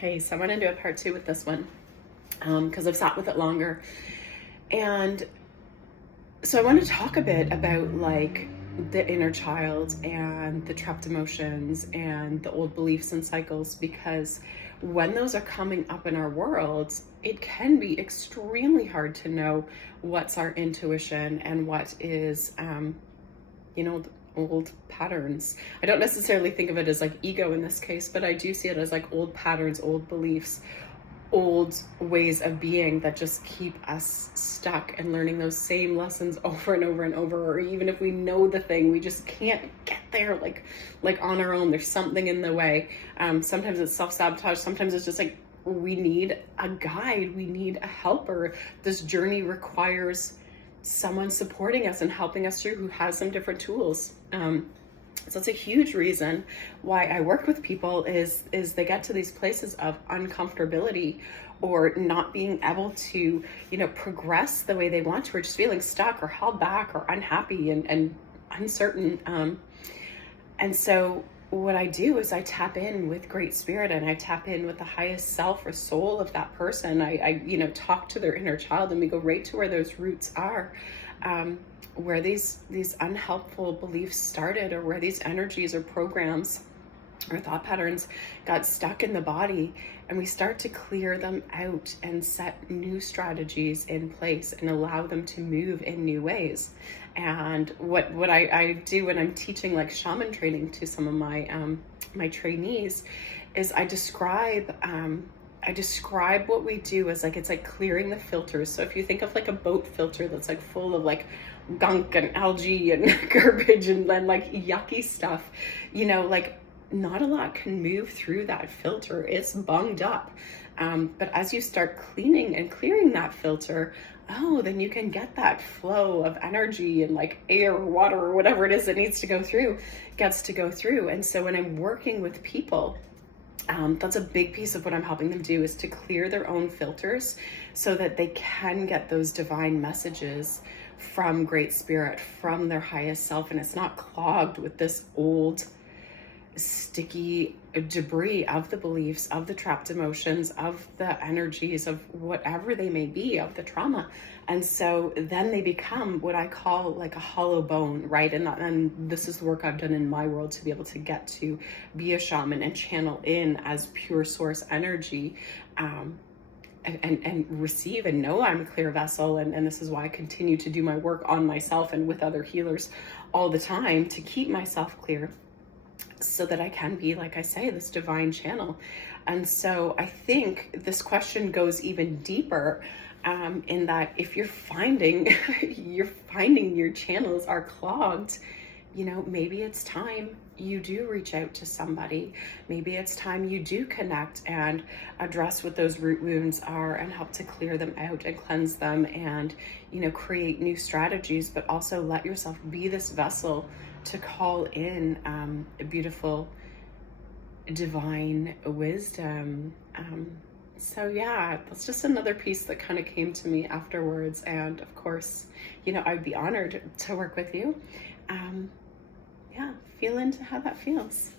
Hey, so I want to do a part two with this one because I've sat with it longer. And so I want to talk a bit about like the inner child and the trapped emotions and the old beliefs and cycles, because when those are coming up in our world, it can be extremely hard to know what's our intuition and what is, old patterns. I don't necessarily think of it as like ego in this case, but I do see it as like old patterns, old beliefs, old ways of being that just keep us stuck and learning those same lessons over and over and over. Or even if we know the thing, we just can't get there like on our own. There's something in the way. Sometimes it's self-sabotage. Sometimes it's just like we need a guide, we need a helper. This journey requires someone supporting us and helping us through, who has some different tools. So it's a huge reason why I work with people is they get to these places of uncomfortability or not being able to, progress the way they want to, or just feeling stuck or held back or unhappy and uncertain. And so what I do is I tap in with Great Spirit, and I tap in with the highest self or soul of that person. I talk to their inner child, and we go right to where those roots are, where these unhelpful beliefs started, or where these energies or programs or thought patterns got stuck in the body, and we start to clear them out and set new strategies in place and allow them to move in new ways. And what I do when I'm teaching like shaman training to some of my my trainees is I describe what we do as like, it's like clearing the filters. So if you think of like a boat filter that's like full of like gunk and algae and garbage and then like yucky stuff, like not a lot can move through that filter. It's bunged up. But as you start cleaning and clearing that filter, then you can get that flow of energy and like air or water or whatever it is that needs to go through, gets to go through. And so when I'm working with people, that's a big piece of what I'm helping them do, is to clear their own filters so that they can get those divine messages from Great Spirit, from their highest self. And it's not clogged with this old sticky debris of the beliefs, of the trapped emotions, of the energies, of whatever they may be, of the trauma. And so then they become what I call like a hollow bone, right? And this is the work I've done in my world to be able to get to be a shaman and channel in as pure source energy, and receive and know I'm a clear vessel. And this is why I continue to do my work on myself and with other healers all the time, to keep myself clear, so that I can be, like I say, this divine channel. And so I think this question goes even deeper, in that if you're finding your channels are clogged, maybe it's time you do reach out to somebody. Maybe it's time you do connect and address what those root wounds are and help to clear them out and cleanse them, and create new strategies, but also let yourself be this vessel to call in a beautiful divine wisdom. So yeah, that's just another piece that kind of came to me afterwards. And of course, I'd be honored to work with you. Yeah, feel into how that feels.